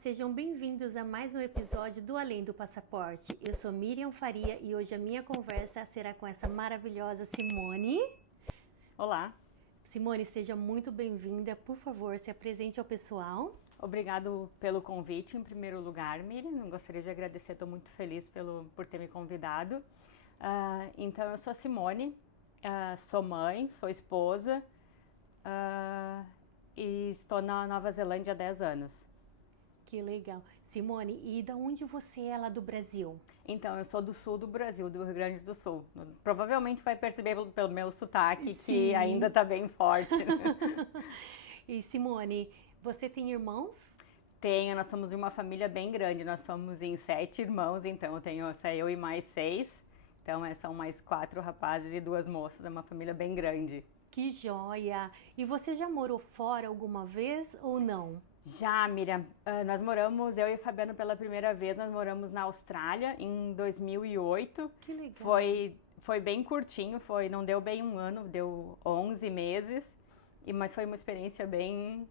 sejam bem-vindos a mais um episódio do Além do Passaporte. Eu sou Miriam Faria e hoje a minha conversa será com essa maravilhosa Simone. Olá. Simone, seja muito bem-vinda. Por favor, se apresente ao pessoal. Obrigado pelo convite, em primeiro lugar, Miriam. Gostaria de agradecer, estou muito feliz por ter me convidado. Então, eu sou a Simone, sou mãe, sou esposa e estou na Nova Zelândia há 10 anos. Que legal. Simone, e de onde você é lá do Brasil? Então, eu sou do sul do Brasil, do Rio Grande do Sul. Provavelmente vai perceber pelo meu sotaque que ainda está bem forte. E Simone, você tem irmãos? Tenho, nós somos uma família bem grande, nós somos em 7 irmãos, então eu e mais 6. Então são mais 4 rapazes e 2 moças, é uma família bem grande. Que joia! E você já morou fora alguma vez ou não? Já, Miriam, nós moramos, eu e o Fabiano pela primeira vez, nós moramos na Austrália em 2008. Que legal! Foi bem curtinho, não deu bem um ano, deu 11 meses, mas foi uma experiência bem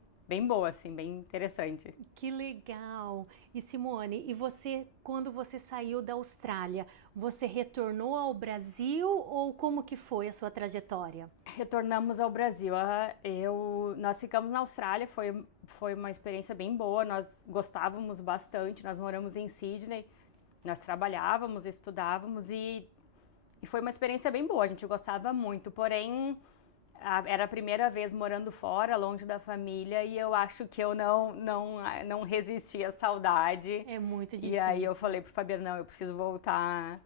boa, assim, bem interessante. Que legal! E Simone, e você, quando você saiu da Austrália, você retornou ao Brasil ou como que foi a sua trajetória? Retornamos ao Brasil. Nós ficamos na Austrália, foi uma experiência bem boa, nós gostávamos bastante, nós moramos em Sydney, nós trabalhávamos, estudávamos e foi uma experiência bem boa, a gente gostava muito, porém era a primeira vez morando fora, longe da família, e eu acho que eu não resisti à saudade. É muito difícil. E aí eu falei pro Fabiano, não, eu preciso voltar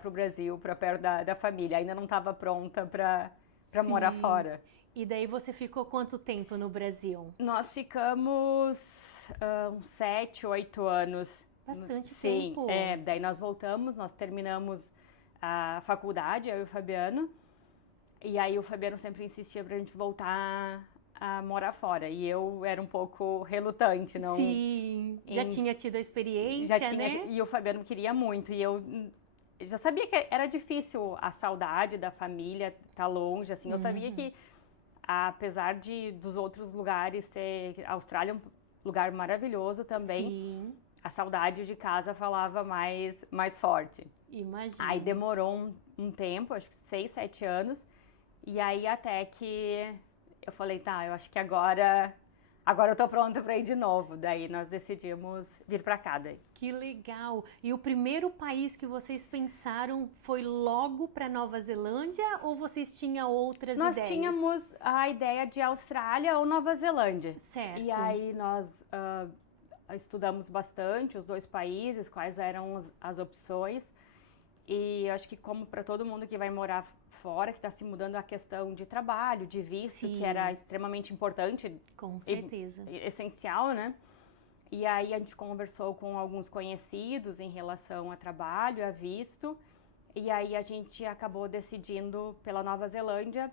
pro Brasil, para perto da família. Ainda não estava pronta para morar fora. E daí você ficou quanto tempo no Brasil? Nós ficamos uns 7, 8 anos. Bastante tempo. Sim, daí nós voltamos, nós terminamos a faculdade, eu e o Fabiano. E aí o Fabiano sempre insistia pra gente voltar a morar fora. E eu era um pouco relutante, não? Sim, já tinha tido a experiência, né? E o Fabiano queria muito. E eu já sabia que era difícil a saudade da família, estar longe, assim. Eu sabia que, apesar dos outros lugares a Austrália é um lugar maravilhoso também. Sim. A saudade de casa falava mais forte. Imagina. Aí demorou um tempo, acho que 6, 7 anos. E aí até que eu falei, tá, eu acho que agora eu tô pronta pra ir de novo. Daí nós decidimos vir pra cá daí. Que legal! E o primeiro país que vocês pensaram foi logo pra Nova Zelândia ou vocês tinham outras ideias? Nós tínhamos a ideia de Austrália ou Nova Zelândia. Certo. E aí nós estudamos bastante os 2 países, quais eram as opções. E eu acho que como para todo mundo que vai morar fora, que está se mudando a questão de trabalho, de visto, Sim. que era extremamente importante. Com certeza. Essencial, né? E aí a gente conversou com alguns conhecidos em relação a trabalho, a visto. E aí a gente acabou decidindo pela Nova Zelândia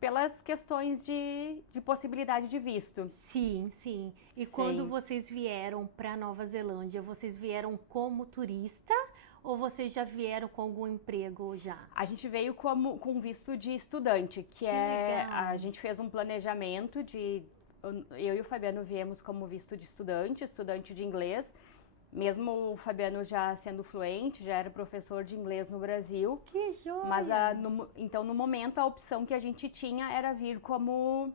pelas questões de possibilidade de visto. Sim, sim. E quando vocês vieram para Nova Zelândia, vocês vieram como turista ou vocês já vieram com algum emprego já? A gente veio com visto de estudante, que legal. A gente fez um planejamento eu e o Fabiano viemos como visto de estudante de inglês. Mesmo o Fabiano já sendo fluente, já era professor de inglês no Brasil. Que joia! Mas então, no momento, a opção que a gente tinha era vir com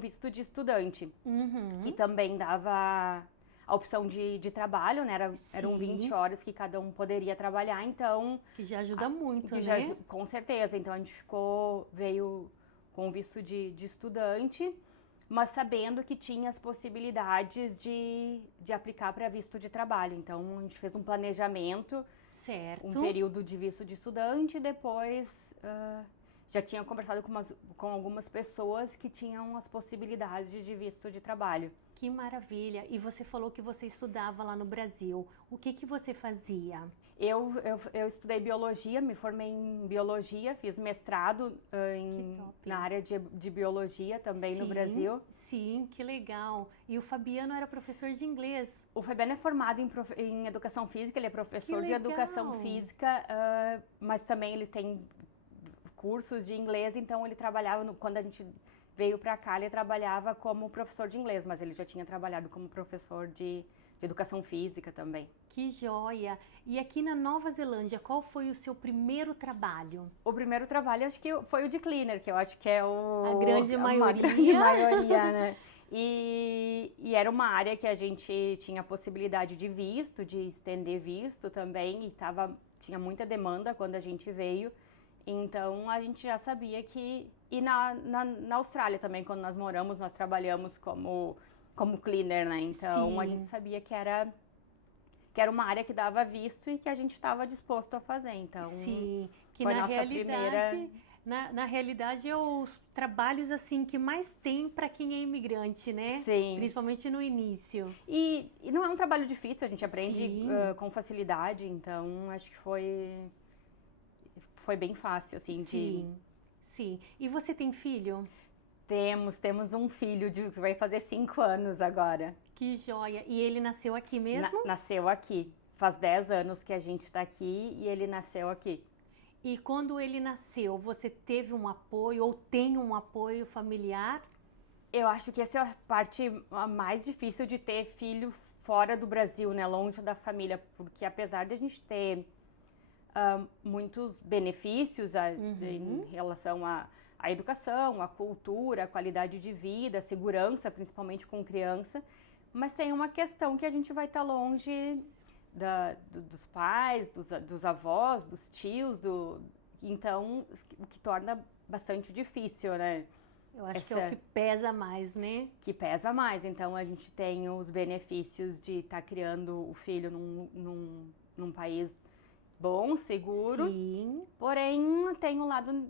visto de estudante. Que também dava a opção de trabalho, né? Eram 20 horas que cada um poderia trabalhar, então... Que já ajuda muito, né? Com certeza. Então, a gente veio com visto de estudante, mas sabendo que tinha as possibilidades de aplicar para visto de trabalho. Então, a gente fez um planejamento, certo. Um período de visto de estudante, e depois já tinha conversado com algumas pessoas que tinham as possibilidades de visto de trabalho. Que maravilha! E você falou que você estudava lá no Brasil. O que você fazia? Eu estudei biologia, me formei em biologia, fiz mestrado na área de biologia também no Brasil. Sim, que legal. E o Fabiano era professor de inglês. O Fabiano é formado em educação física, ele é professor de educação física, mas também ele tem cursos de inglês, então ele trabalhava quando a gente veio para cá, ele trabalhava como professor de inglês, mas ele já tinha trabalhado como professor de educação física também. Que joia! E aqui na Nova Zelândia, qual foi o seu primeiro trabalho? O primeiro trabalho acho que foi o de cleaner, que eu acho que é A grande uma maioria. grande maioria, né? E era uma área que a gente tinha possibilidade de visto, de estender visto também, e tinha muita demanda quando a gente veio. Então a gente já sabia que... E na Austrália também, quando nós moramos, nós trabalhamos como cleaner, né? Então Sim. a gente sabia que era uma área que dava visto e que a gente estava disposto a fazer. Então, Sim, que foi na nossa realidade, primeira... na realidade é os trabalhos assim que mais tem para quem é imigrante, né? Sim. Principalmente no início. E não é um trabalho difícil, a gente aprende Sim. com facilidade, então acho que foi bem fácil, assim, Sim, sim. E você tem filho? Temos um filho que vai fazer 5 anos agora. Que joia! E ele nasceu aqui mesmo? Nasceu aqui. Faz 10 anos que a gente tá aqui e ele nasceu aqui. E quando ele nasceu, você teve um apoio ou tem um apoio familiar? Eu acho que essa é a parte mais difícil de ter filho fora do Brasil, né? Longe da família, porque apesar de a gente ter muitos benefícios em relação à educação, à cultura, à qualidade de vida, à segurança, principalmente com criança, mas tem uma questão que a gente vai estar longe dos pais, dos avós, dos tios, então o que torna bastante difícil, né? Eu acho que é o que pesa mais, né? Que pesa mais, então a gente tem os benefícios de estar criando o filho num país bom, seguro. Sim. Porém, tem um lado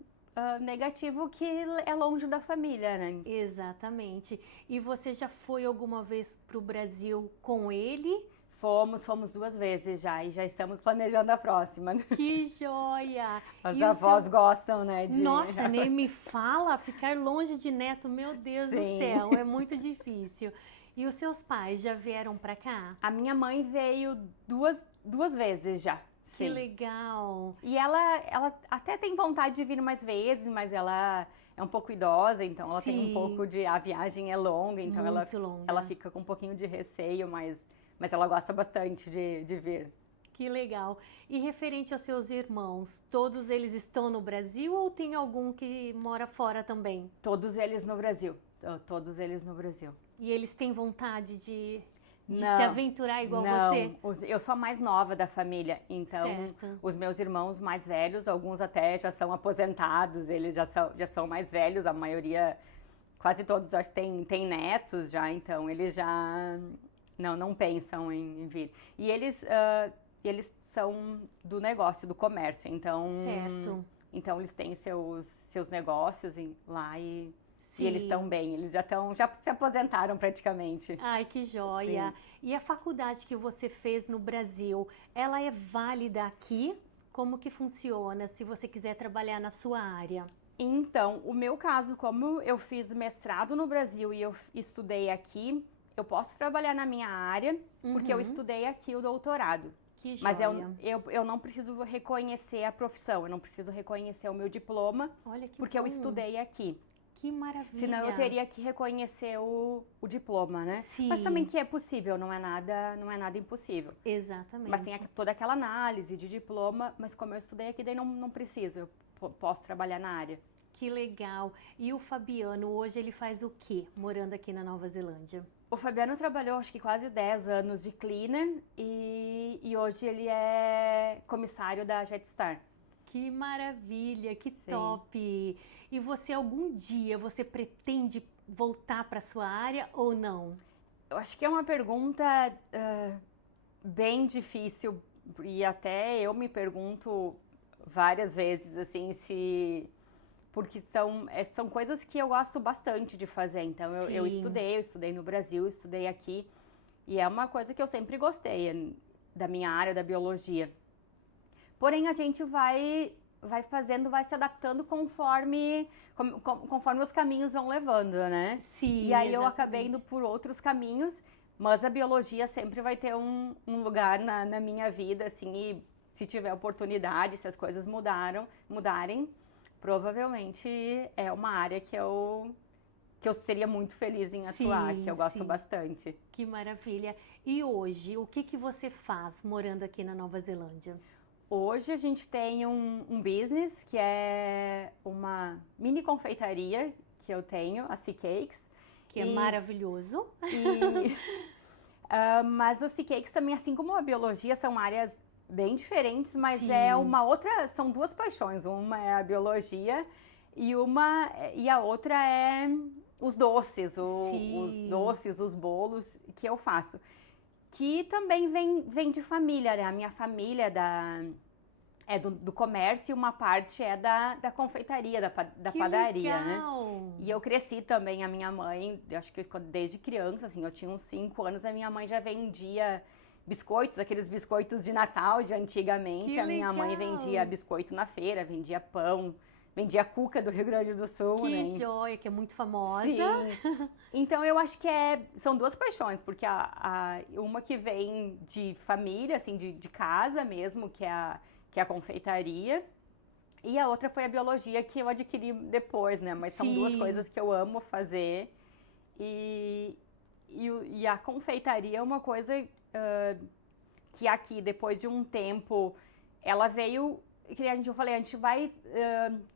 negativo que é longe da família, né? Exatamente. E você já foi alguma vez para o Brasil com ele? Fomos 2 vezes já e já estamos planejando a próxima. Que joia! As E avós gostam, né? Nossa, nem me fala, ficar longe de neto, meu Deus do Sim. céu, é muito difícil. E os seus pais já vieram para cá? A minha mãe veio duas vezes já. Que Sim. legal! E ela até tem vontade de vir mais vezes, mas ela é um pouco idosa, então ela tem Sim. um pouco de... A viagem é longa, então Muito longa. ela fica com um pouquinho de receio, mas ela gosta bastante de vir. Que legal. E referente aos seus irmãos, todos eles estão no Brasil ou tem algum que mora fora também? Todos eles no Brasil. Todos eles no Brasil. E eles têm vontade de Não, se aventurar igual não. você? Eu sou a mais nova da família, então Certo. os meus irmãos mais velhos, alguns até já são aposentados, eles já são mais velhos, a maioria, quase todos acho que tem netos já, então eles já não pensam em vir. E eles são do negócio, do comércio, então... Certo. Então eles têm seus negócios lá e Sim. eles estão bem, eles já se aposentaram praticamente. Ai, que joia! E a faculdade que você fez no Brasil, ela é válida aqui? Como que funciona se você quiser trabalhar na sua área? Então, o meu caso, como eu fiz mestrado no Brasil e eu estudei aqui, eu posso trabalhar na minha área, porque eu estudei aqui o doutorado. Que joia! Mas eu não preciso reconhecer a profissão, eu não preciso reconhecer o meu diploma, Olha que porque eu bom. estudei aqui. Que maravilha! Senão eu teria que reconhecer o diploma, né? Sim. Mas também que é possível, não é nada impossível. Exatamente. Mas tem toda aquela análise de diploma, mas como eu estudei aqui, daí não preciso, eu posso trabalhar na área. Que legal! E o Fabiano, hoje ele faz o quê, morando aqui na Nova Zelândia? O Fabiano trabalhou, acho que quase 10 anos de cleaner e hoje ele é comissário da Jetstar. Que maravilha, que Sim. top! E você, algum dia, você pretende voltar para sua área ou não? Eu acho que é uma pergunta bem difícil e até eu me pergunto várias vezes, assim, porque são coisas que eu gosto bastante de fazer. Então, eu estudei no Brasil, estudei aqui. E é uma coisa que eu sempre gostei da minha área, da biologia. Porém, a gente vai se adaptando conforme os caminhos vão levando, né? Sim, E aí eu exatamente. acabei indo por outros caminhos, mas a biologia sempre vai ter um lugar na minha vida, assim, e se tiver oportunidade, se as coisas mudarem, provavelmente é uma área que eu que eu seria muito feliz em atuar, Sim, que eu gosto sim. bastante. Que maravilha. E hoje, o que que você faz morando aqui na Nova Zelândia? Hoje a gente tem um business que é uma mini confeitaria que eu tenho, a Sea Cakes. Que é maravilhoso. E, mas a Sea Cakes também, assim como a biologia, são áreas bem diferentes, mas Sim. é uma outra, são duas paixões. Uma é a biologia e a outra é os doces, Sim. os doces, os bolos que eu faço. Que também vem de família, né? A minha família é do comércio e uma parte é da confeitaria, da Que padaria, né? legal. E eu cresci também, a minha mãe, eu acho que desde criança, assim, eu tinha uns 5 anos, a minha mãe já vendia biscoitos, aqueles biscoitos de Natal de antigamente. Que A minha mãe legal. vendia biscoito na feira, vendia pão, vendia cuca do Rio Grande do Sul, Que né? joia, que é muito famosa. Sim. Então eu acho que são duas paixões, porque uma que vem de família, assim, de casa mesmo, que é a confeitaria, e a outra foi a biologia que eu adquiri depois, né? Mas são duas Sim. coisas que eu amo fazer. E a confeitaria é uma coisa que aqui, depois de um tempo, ela veio, que eu falei, a gente vai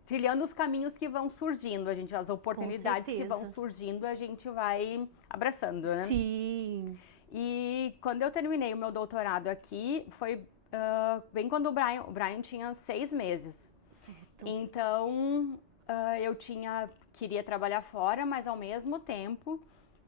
trilhando os caminhos que vão surgindo, as oportunidades que vão certeza. surgindo, a gente vai abraçando, né? Sim. E quando eu terminei o meu doutorado aqui, foi bem quando o Brian tinha 6 meses. Certo. Então, queria trabalhar fora, mas ao mesmo tempo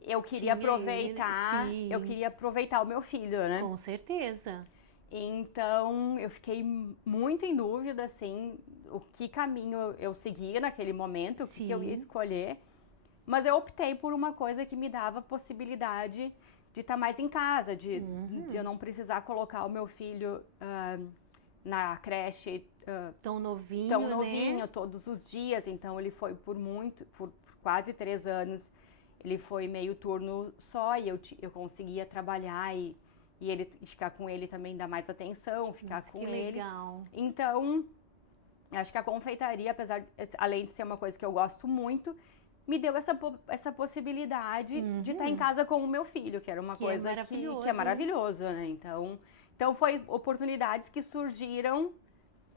eu queria Tinha aproveitar, ele, sim. eu queria aproveitar o meu filho, né? Com certeza. Então, eu fiquei muito em dúvida, assim, o que caminho eu seguia naquele momento, o que eu ia Sim. escolher. Mas eu optei por uma coisa que me dava a possibilidade de estar mais em casa, de eu não precisar colocar o meu filho na creche Tão novinho, tão né? novinho todos os dias. Então, ele foi por quase 3 anos, ele foi meio turno só e eu conseguia trabalhar e ele ficar com ele também dá mais atenção, ficar Nossa, com que ele. legal. Então, acho que a confeitaria, além de ser uma coisa que eu gosto muito, me deu essa possibilidade de estar em casa com o meu filho, que era uma Que é coisa maravilhoso. que é maravilhoso, né? Então foi oportunidades que surgiram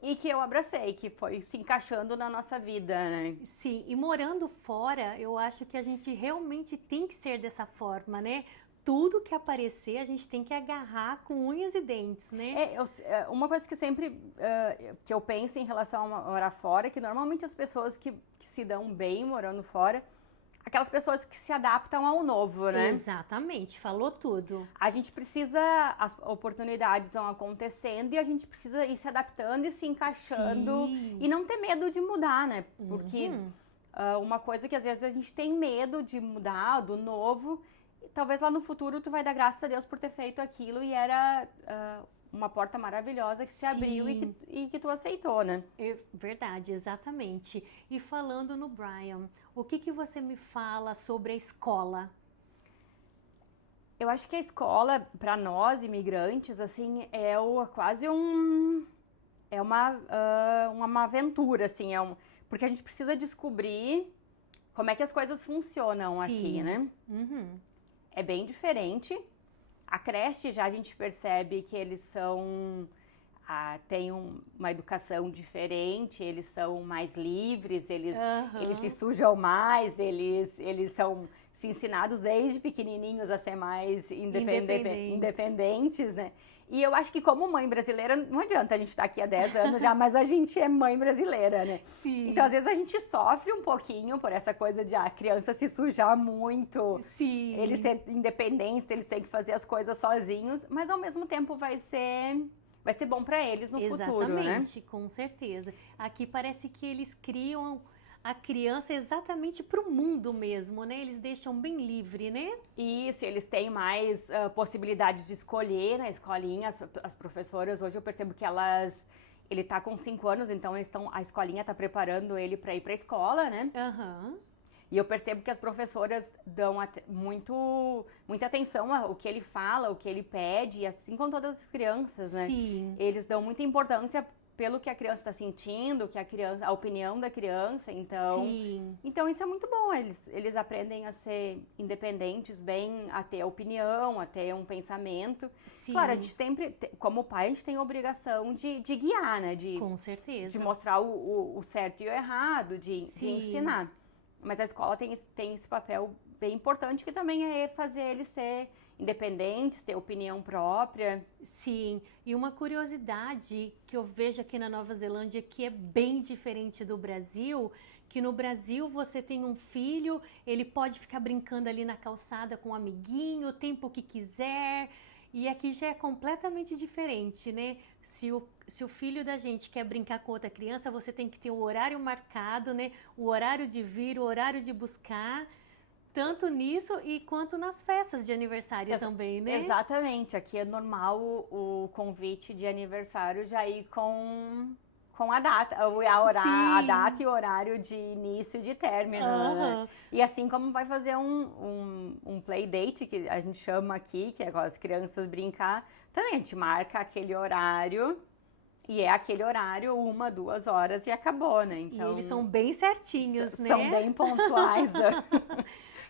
e que eu abracei, que foi se encaixando na nossa vida, né? Sim, e morando fora, eu acho que a gente realmente tem que ser dessa forma, né? Tudo que aparecer, a gente tem que agarrar com unhas e dentes, né? Uma coisa que sempre que eu penso em relação a morar fora é que normalmente as pessoas que se dão bem morando fora, aquelas pessoas que se adaptam ao novo, né? Exatamente, falou tudo. A gente precisa, as oportunidades vão acontecendo e a gente precisa ir se adaptando e se encaixando Sim. e não ter medo de mudar, né? Porque uma coisa que às vezes a gente tem medo de mudar, do novo, e talvez lá no futuro tu vai dar graças a Deus por ter feito aquilo e era uma porta maravilhosa que se abriu Sim. e que tu aceitou, né? É verdade, exatamente. E falando no Brian, o que que você me fala sobre a escola? Eu acho que a escola, para nós imigrantes, assim, quase é uma aventura, assim, porque a gente precisa descobrir como é que as coisas funcionam aqui, Sim. né? Uhum. É bem diferente. A creche já a gente percebe que eles têm uma educação diferente, eles são mais livres, eles se sujam mais, eles são ensinados desde pequenininhos a ser mais independentes, né? E eu acho que como mãe brasileira, não adianta a gente estar aqui há 10 anos já, mas a gente é mãe brasileira, né? Sim. Então, às vezes, a gente sofre um pouquinho por essa coisa de a criança se sujar muito, Sim. eles serem independentes, eles têm que fazer as coisas sozinhos, mas ao mesmo tempo vai ser bom para eles no futuro, né? Exatamente, com certeza. Aqui parece que eles criam a criança exatamente para o mundo mesmo, né? Eles deixam bem livre, né? Isso, eles têm mais possibilidades de escolher na escolinha. As professoras, hoje eu percebo que ele tá com 5 anos, então a escolinha tá preparando ele para ir para a escola, né? Aham. E eu percebo que as professoras dão muita atenção ao que ele fala, o que ele pede, e assim com todas as crianças, né? Sim. Eles dão muita importância pelo que a criança está sentindo, a opinião da criança, então... Sim. Então isso é muito bom, eles aprendem a ser independentes, a ter opinião, a ter um pensamento. Sim. Claro, a gente sempre, como pai, a gente tem a obrigação de guiar, né? Com certeza. De mostrar o certo e o errado, de ensinar. Mas a escola tem esse papel bem importante, que também é fazer eles ser independentes, ter opinião própria. Sim, e uma curiosidade que eu vejo aqui na Nova Zelândia, que é bem diferente do Brasil, que no Brasil você tem um filho, ele pode ficar brincando ali na calçada com um amiguinho o tempo que quiser, e aqui já é completamente diferente, né? Se o filho da gente quer brincar com outra criança, você tem que ter o horário marcado, né? O horário de vir, o horário de buscar, tanto nisso e quanto nas festas de aniversário também, né? Exatamente, aqui é normal o convite de aniversário já ir com a data, a data e o horário de início e de término, né? E assim como vai fazer um play date, que a gente chama aqui, que é com as crianças brincar, também a gente marca aquele horário, e é aquele horário, 1, 2 horas e acabou, né? Então, e eles são bem certinhos, né? São bem pontuais.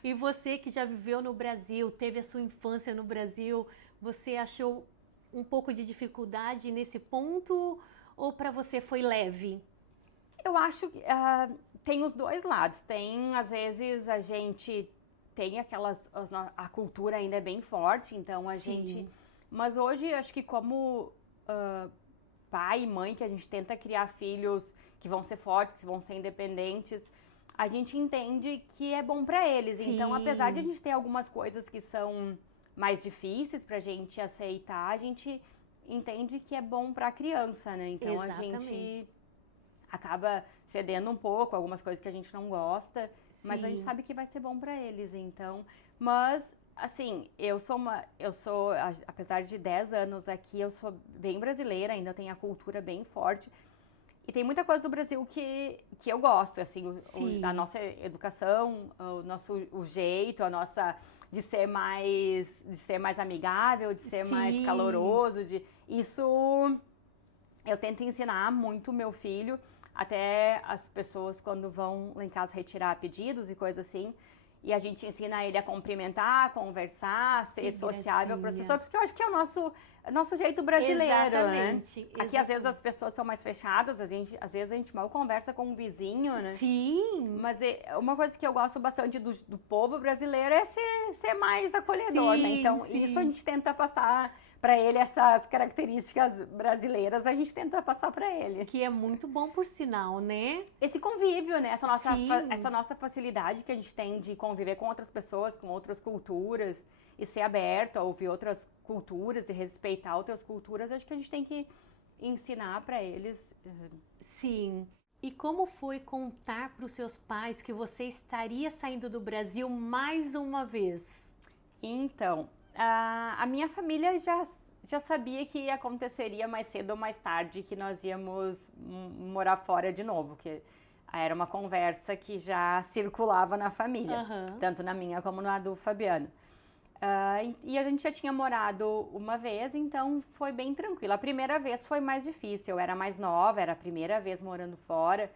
E você que já viveu no Brasil, teve a sua infância no Brasil, você achou um pouco de dificuldade nesse ponto ou para você foi leve? Eu acho que tem os dois lados. Tem, às vezes, a gente tem a cultura ainda é bem forte, então a gente... Mas hoje, acho que como pai e mãe, que a gente tenta criar filhos que vão ser fortes, que vão ser independentes, a gente entende que é bom para eles. Sim. Então, apesar de a gente ter algumas coisas que são mais difíceis pra gente aceitar, a gente entende que é bom pra criança, né? Então, Exatamente. a gente acaba cedendo um pouco, algumas coisas que a gente não gosta, mas a gente sabe que vai ser bom pra eles, então... Mas, assim, eu sou, apesar de 10 anos aqui, eu sou bem brasileira, ainda tenho a cultura bem forte. E tem muita coisa do Brasil que eu gosto, assim, a nossa educação, o jeito, de ser mais amigável, de ser mais caloroso, isso eu tento ensinar muito o meu filho, até as pessoas quando vão lá em casa retirar pedidos e coisas assim, e a gente ensina ele a cumprimentar, conversar, ser sociável para as pessoas, porque eu acho que é o nosso jeito brasileiro, exatamente, né? Aqui, às vezes, as pessoas são mais fechadas, às vezes a gente mal conversa com um vizinho, né? Sim. Mas uma coisa que eu gosto bastante do povo brasileiro é ser mais acolhedor, né? Então, isso a gente tenta passar para ele, essas características brasileiras, a gente tenta passar para ele. Que é muito bom, por sinal, né? Esse convívio, né? Essa nossa facilidade que a gente tem de conviver com outras pessoas, com outras culturas, e ser aberto a ouvir outras culturas e respeitar outras culturas, acho que a gente tem que ensinar para eles. Sim. E como foi contar para os seus pais que você estaria saindo do Brasil mais uma vez? Então, a minha família já sabia que aconteceria mais cedo ou mais tarde, que nós íamos morar fora de novo, que era uma conversa que já circulava na família, tanto na minha como na do Fabiano. E a gente já tinha morado uma vez, então foi bem tranquilo. A primeira vez foi mais difícil, eu era mais nova, era a primeira vez morando fora.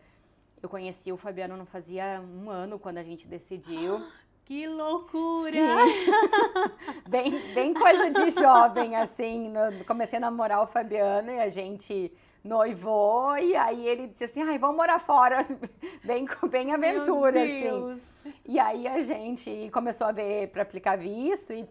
Eu conheci o Fabiano não fazia 1 ano quando a gente decidiu. Que loucura! Bem coisa de jovem, assim. Comecei a namorar o Fabiano e a gente noivou, e aí ele disse assim, vamos morar fora, bem aventura, assim. E aí a gente começou a ver para aplicar visto e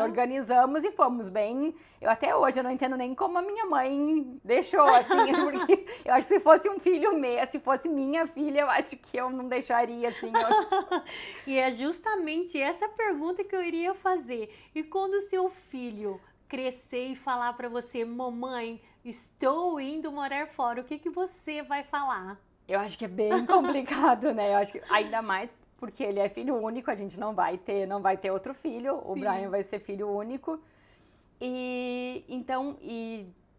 organizamos e fomos bem. Até hoje eu não entendo nem como a minha mãe deixou, assim, porque eu acho que se fosse um filho meu, se fosse minha filha, eu acho que eu não deixaria, assim. E é justamente essa pergunta que eu iria fazer. E quando o seu filho crescer e falar para você, mamãe, estou indo morar fora, o que você vai falar? Eu acho que é bem complicado, né? Eu acho que ainda mais porque ele é filho único, a gente não vai ter outro filho, o Brian vai ser filho único. E então,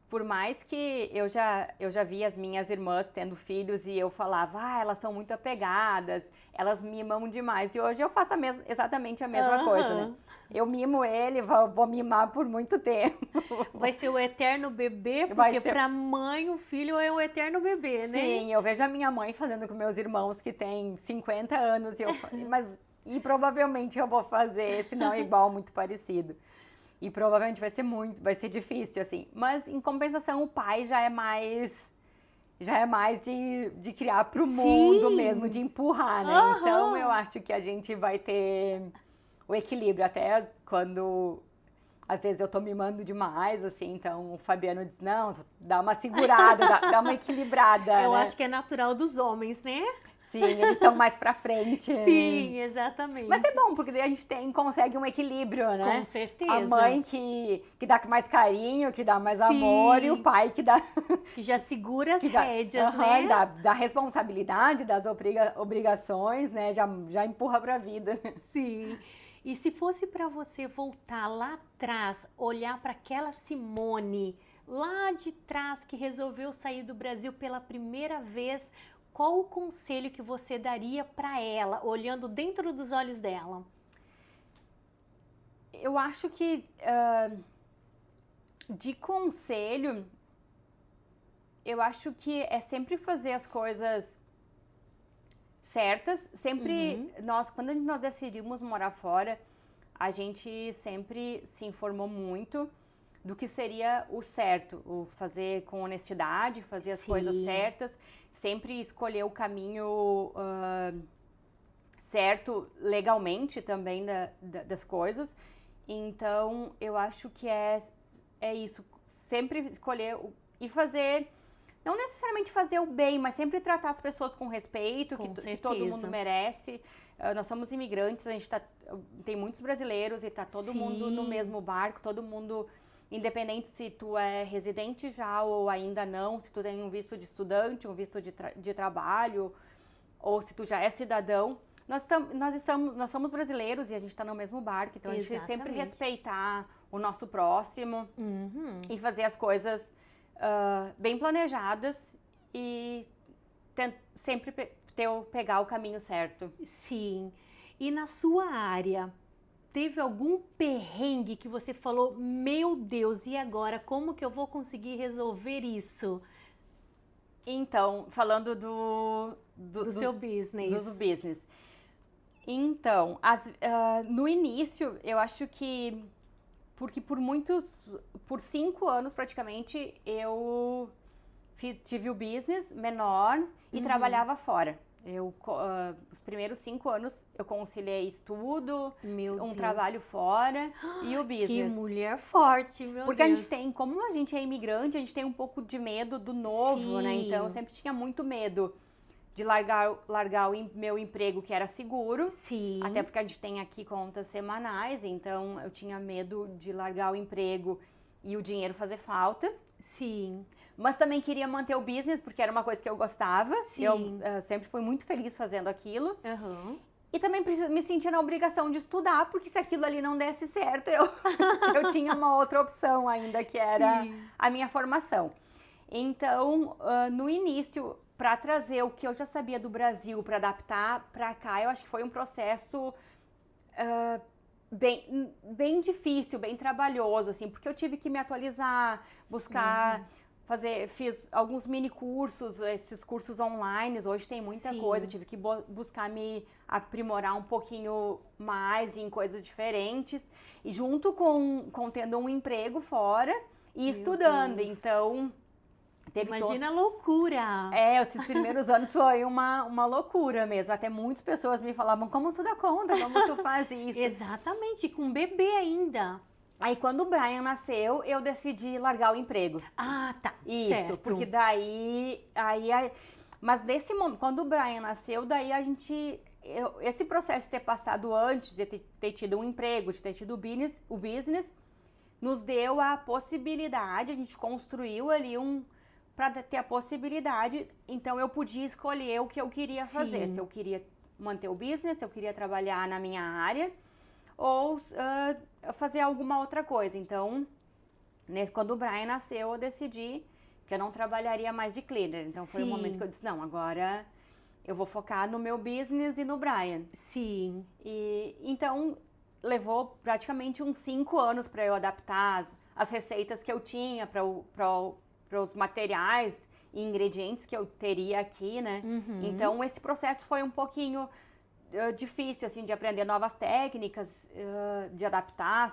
por mais que eu já vi as minhas irmãs tendo filhos e eu falava, elas são muito apegadas, elas mimam demais. E hoje eu faço exatamente a mesma coisa, né? Eu mimo ele, vou mimar por muito tempo. Vai ser o eterno bebê, Vai porque ser- pra mãe o filho é o eterno bebê, né? Sim, eu vejo a minha mãe fazendo com meus irmãos que têm 50 anos, e provavelmente eu vou fazer, se não igual, muito parecido. E provavelmente vai ser difícil, assim. Mas, em compensação, o pai já é mais de criar pro mundo mesmo, de empurrar, né? Aham. Então, eu acho que a gente vai ter o equilíbrio, até quando, às vezes, eu tô mimando demais, assim, então o Fabiano diz, não, dá uma segurada, dá uma equilibrada, Eu né? acho que é natural dos homens, né? Sim, eles estão mais pra frente. Sim, exatamente. Mas é bom, porque daí a gente consegue um equilíbrio, né? Com certeza. A mãe que dá com mais carinho, que dá mais Sim. amor, e o pai que dá... Que já segura as que já, rédeas, aham, né? da responsabilidade, das obrigações, né? Já empurra pra vida. Sim. E se fosse para você voltar lá atrás, olhar para aquela Simone lá de trás que resolveu sair do Brasil pela primeira vez, qual o conselho que você daria para ela, olhando dentro dos olhos dela? Eu acho que de conselho, eu acho que é sempre fazer as coisas certas. Sempre quando nós decidimos morar fora, a gente sempre se informou muito do que seria o certo, o fazer com honestidade, fazer as coisas certas, sempre escolher o caminho certo legalmente também das coisas. Então, eu acho que é isso, sempre escolher e fazer, não necessariamente fazer o bem, mas sempre tratar as pessoas com respeito, que todo mundo merece. Nós somos imigrantes, tem muitos brasileiros e tá todo mundo no mesmo barco, todo mundo, independente se tu é residente já ou ainda não, se tu tem um visto de estudante, um visto de trabalho, ou se tu já é cidadão, nós somos brasileiros e a gente está no mesmo barco, então a gente sempre respeitar o nosso próximo e fazer as coisas bem planejadas e sempre pegar o caminho certo. Sim. E na sua área, teve algum perrengue que você falou, meu Deus, e agora? Como que eu vou conseguir resolver isso? Então, falando do seu business. Do business. Então, no início, eu acho que, porque por 5 anos praticamente, eu tive o business menor e trabalhava fora. Os primeiros 5 anos eu conciliei estudo, trabalho fora e o business. Que mulher forte, meu Deus. Porque como a gente é imigrante, a gente tem um pouco de medo do novo, né? Então eu sempre tinha muito medo de largar o meu emprego, que era seguro. Sim. Até porque a gente tem aqui contas semanais, então eu tinha medo de largar o emprego e o dinheiro fazer falta. Sim. Mas também queria manter o business, porque era uma coisa que eu gostava. Sim. Eu sempre fui muito feliz fazendo aquilo. Uhum. E também me sentia na obrigação de estudar, porque se aquilo ali não desse certo, eu tinha uma outra opção ainda, que era a minha formação. Então, no início, para trazer o que eu já sabia do Brasil, para adaptar para cá, eu acho que foi um processo bem difícil, bem trabalhoso, assim, porque eu tive que me atualizar, buscar... Fiz alguns mini cursos, esses cursos online, hoje tem muita coisa, tive que buscar me aprimorar um pouquinho mais em coisas diferentes, e junto com tendo um emprego fora e estudando, então... Imagina a loucura! Esses primeiros anos foi uma loucura mesmo, até muitas pessoas me falavam, como tu dá conta, como tu faz isso? Exatamente, com um bebê ainda. Aí, quando o Brian nasceu, eu decidi largar o emprego. Ah, tá. Isso, certo. porque mas nesse momento, quando o Brian nasceu, daí esse processo de ter passado antes, de ter tido um emprego, de ter tido o business, nos deu a possibilidade, a gente construiu ali para ter a possibilidade, então eu podia escolher o que eu queria fazer, se eu queria manter o business, se eu queria trabalhar na minha área, ou fazer alguma outra coisa. Então, quando o Brian nasceu, eu decidi que eu não trabalharia mais de cleaner. Então, foi o momento que eu disse, não, agora eu vou focar no meu business e no Brian. Sim. E então, levou praticamente uns 5 anos para eu adaptar as receitas que eu tinha para os materiais e ingredientes que eu teria aqui, né? Então, esse processo foi um pouquinho difícil, assim, de aprender novas técnicas, de adaptar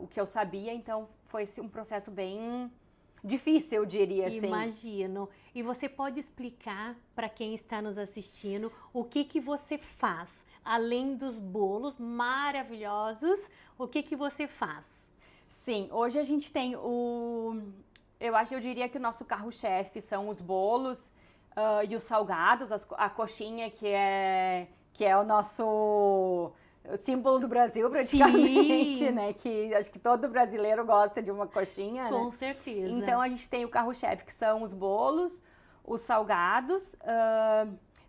o que eu sabia. Então, foi um processo bem difícil, eu diria, assim. Imagino. E você pode explicar para quem está nos assistindo o que você faz? Além dos bolos maravilhosos, o que você faz? Sim, hoje a gente tem eu diria que o nosso carro-chefe são os bolos e os salgados, a coxinha que é o nosso símbolo do Brasil praticamente, Sim. né? Que acho que todo brasileiro gosta de uma coxinha, Com né? certeza. Então a gente tem o carro-chefe, que são os bolos, os salgados,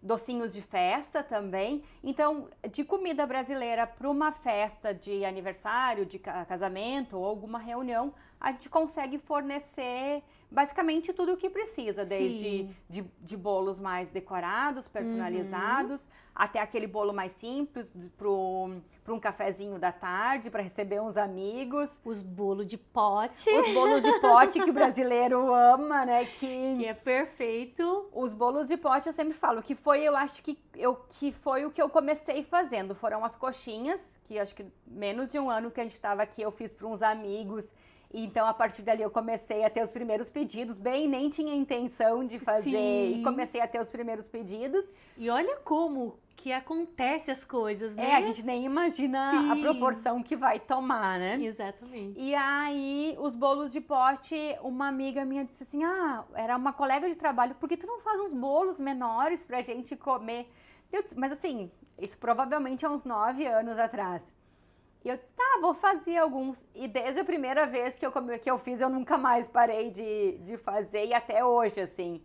docinhos de festa também. Então, de comida brasileira para uma festa de aniversário, de casamento ou alguma reunião, a gente consegue fornecer basicamente tudo o que precisa, desde de bolos mais decorados, personalizados, até aquele bolo mais simples para um cafezinho da tarde, para receber uns amigos. Os bolos de pote. Os bolos de pote que o brasileiro ama, né? Que é perfeito. Os bolos de pote eu sempre falo que eu acho que foi o que eu comecei fazendo. Foram as coxinhas, que acho que menos de um ano que a gente estava aqui eu fiz para uns amigos. Então, a partir dali, eu comecei a ter os primeiros pedidos. Nem tinha intenção de fazer. Sim. E comecei a ter os primeiros pedidos. E olha como que acontece as coisas, né? A gente nem imagina a proporção que vai tomar, né? Exatamente. E aí, os bolos de pote, uma amiga minha disse assim, era uma colega de trabalho, por que tu não faz os bolos menores pra gente comer? Mas assim, isso provavelmente há uns 9 anos atrás. E eu disse, vou fazer alguns. E desde a primeira vez que eu fiz, eu nunca mais parei de fazer. E até hoje, assim,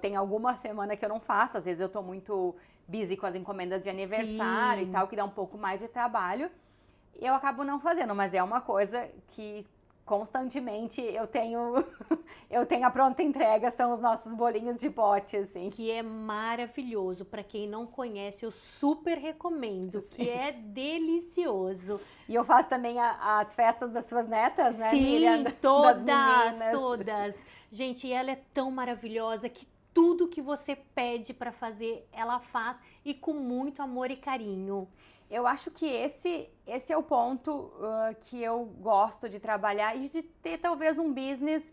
tem alguma semana que eu não faço. Às vezes eu tô muito busy com as encomendas de aniversário e tal, que dá um pouco mais de trabalho. E eu acabo não fazendo, mas é uma coisa que constantemente eu tenho a pronta entrega, são os nossos bolinhos de pote, assim. Que é maravilhoso. Para quem não conhece, eu super recomendo, que é delicioso. E eu faço também as festas das suas netas, né, Sim, Miriam? todas. Gente, ela é tão maravilhosa que tudo que você pede para fazer, ela faz e com muito amor e carinho. Eu acho que esse é o ponto que eu gosto de trabalhar e de ter talvez um business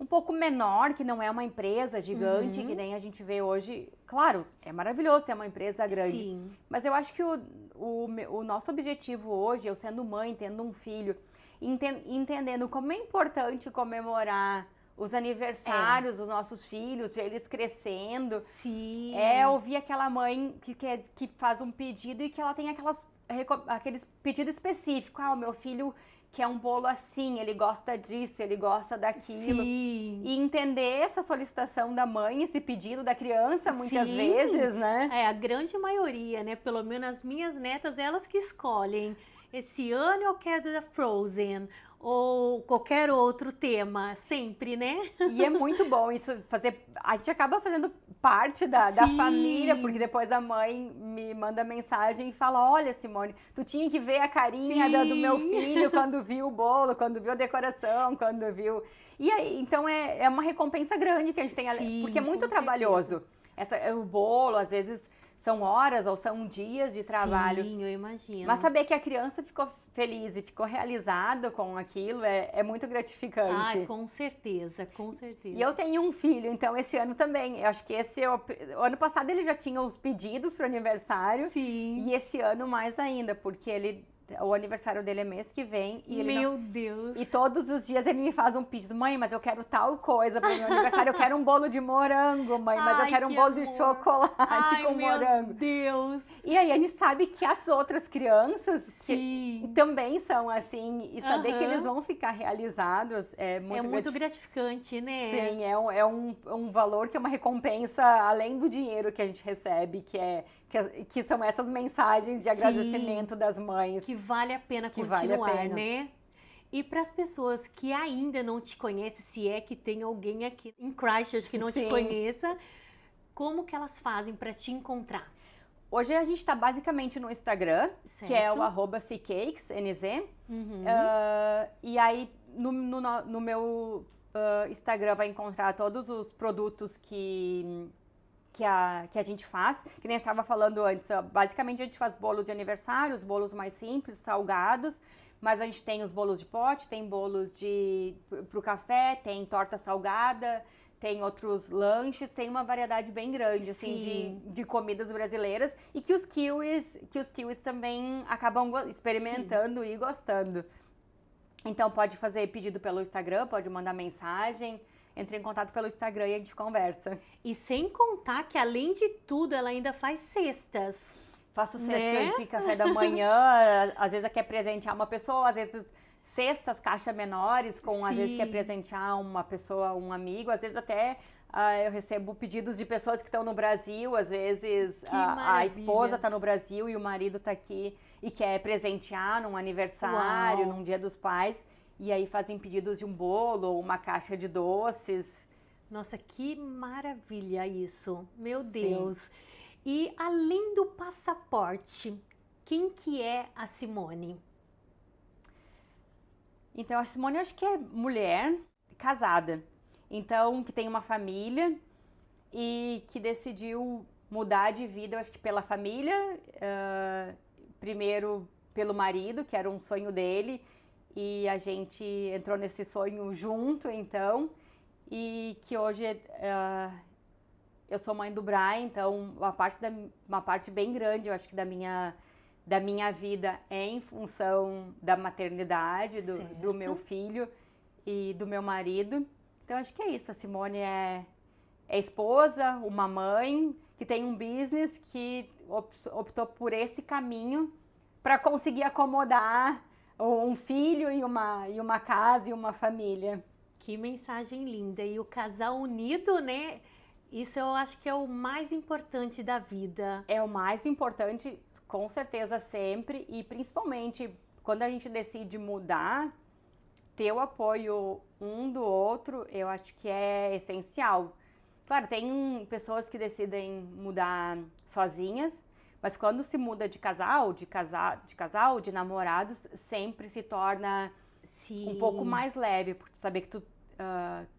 um pouco menor, que não é uma empresa gigante, que nem a gente vê hoje. Claro, é maravilhoso ter uma empresa grande, Sim. mas eu acho que o nosso objetivo hoje, eu sendo mãe, tendo um filho, entendendo como é importante comemorar os aniversários dos nossos filhos, ver eles crescendo. Sim. Ouvir aquela mãe que faz um pedido e que ela tem aqueles pedidos específicos. O meu filho quer um bolo assim, ele gosta disso, ele gosta daquilo. Sim. E entender essa solicitação da mãe, esse pedido da criança, muitas vezes, né? A grande maioria, né? Pelo menos as minhas netas, elas que escolhem. Esse ano eu quero da Frozen. Ou qualquer outro tema, sempre, né? E é muito bom isso, a gente acaba fazendo parte da família, porque depois a mãe me manda mensagem e fala, olha, Simone, tu tinha que ver a carinha do meu filho quando viu o bolo, quando viu a decoração, quando viu... E aí, então é uma recompensa grande que a gente tem, porque é muito trabalhoso. O bolo, às vezes... São horas ou são dias de trabalho. Sim, eu imagino. Mas saber que a criança ficou feliz e ficou realizada com aquilo é muito gratificante. Com certeza, com certeza. E eu tenho um filho, então esse ano também. Eu acho que o ano passado ele já tinha os pedidos para o aniversário. Sim. E esse ano mais ainda, porque o aniversário dele é mês que vem. E Meu Deus! E todos os dias ele me faz um pedido. Mãe, mas eu quero tal coisa para o meu aniversário. Eu quero um bolo de morango, mãe, mas eu quero um bolo de chocolate com morango. Meu Deus! E aí a gente sabe que as outras crianças Sim. também são assim. E saber que eles vão ficar realizados é muito gratificante, né? Sim, é um valor que é uma recompensa além do dinheiro que a gente recebe, que são essas mensagens de agradecimento das mães. Que vale a pena continuar, né? E para as pessoas que ainda não te conhecem, se é que tem alguém aqui em Christchurch que não te conheça, como que elas fazem para te encontrar? Hoje a gente está basicamente no Instagram, Certo. que é o @ccakesnz. E aí no meu Instagram vai encontrar todos os produtos que a gente faz. Que nem a gente estava falando antes, basicamente a gente faz bolos de aniversário, os bolos mais simples, salgados. Mas a gente tem os bolos de pote, tem bolos pro café, tem torta salgada, tem outros lanches, tem uma variedade bem grande, assim, de comidas brasileiras e que os kiwis também acabam experimentando e gostando. Então pode fazer pedido pelo Instagram, pode mandar mensagem, entre em contato pelo Instagram e a gente conversa. E sem contar que, além de tudo, ela ainda faz cestas. Faço cestas de café da manhã, às vezes quer presentear uma pessoa, às vezes cestas, caixas menores, às vezes quer presentear uma pessoa, um amigo, às vezes até eu recebo pedidos de pessoas que estão no Brasil, às vezes a esposa está no Brasil e o marido está aqui e quer presentear num aniversário, num Dia dos Pais, e aí fazem pedidos de um bolo ou uma caixa de doces. Nossa, que maravilha isso, meu Deus! Sim. E além do passaporte, quem que é a Simone? Então, a Simone eu acho que é mulher casada. Então, que tem uma família e que decidiu mudar de vida, eu acho que pela família, primeiro pelo marido, que era um sonho dele, e a gente entrou nesse sonho junto, então, e que hoje eu sou mãe do Brian, então uma parte bem grande, eu acho que da minha vida é em função da maternidade, do meu filho e do meu marido. Então, acho que é isso. A Simone é esposa, uma mãe, que tem um business que optou por esse caminho para conseguir acomodar um filho e uma casa e uma família. Que mensagem linda. E o casal unido, né? Isso eu acho que é o mais importante da vida. É o mais importante, com certeza, sempre. E principalmente quando a gente decide mudar, ter o apoio um do outro, eu acho que é essencial. Claro, tem pessoas que decidem mudar sozinhas, mas quando se muda de casal, de namorados, sempre se torna um pouco mais leve, porque tu saber que tu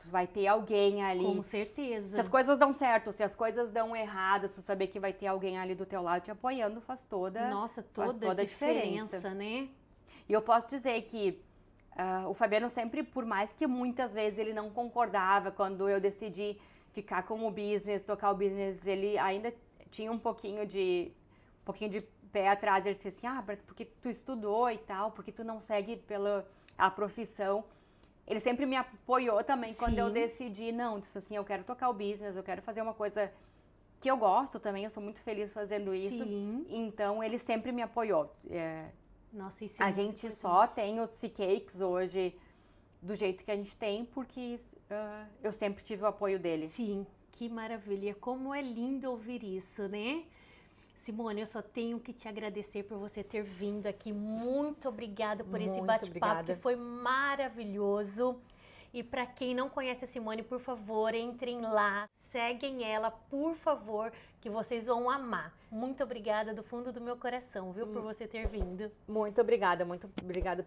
vai ter alguém ali. Com certeza. Se as coisas dão certo, se as coisas dão errado, tu saber que vai ter alguém ali do teu lado te apoiando faz toda a diferença, né? E eu posso dizer que o Fabiano sempre, por mais que muitas vezes ele não concordava quando eu decidi ficar com o business, tocar o business, ele ainda tinha um pouquinho de pé atrás. Ele disse assim, porque tu estudou e tal, porque tu não segue pela profissão. Ele sempre me apoiou também quando eu decidi, disse assim, eu quero tocar o business, eu quero fazer uma coisa que eu gosto também, eu sou muito feliz fazendo isso. Então, ele sempre me apoiou. Nossa, isso é a gente importante. Só tem os C-Cakes hoje do jeito que a gente tem, porque eu sempre tive o apoio dele. Sim, que maravilha. Como é lindo ouvir isso, né? Simone, eu só tenho que te agradecer por você ter vindo aqui. Muito obrigada por esse bate-papo, que foi maravilhoso. E para quem não conhece a Simone, por favor, entrem lá, seguem ela, por favor, que vocês vão amar. Muito obrigada do fundo do meu coração, viu, por você ter vindo. Muito obrigada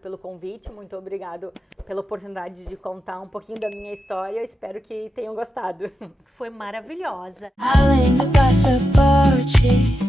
pelo convite, muito obrigada pela oportunidade de contar um pouquinho da minha história. Espero que tenham gostado. Foi maravilhosa. Além do passaporte.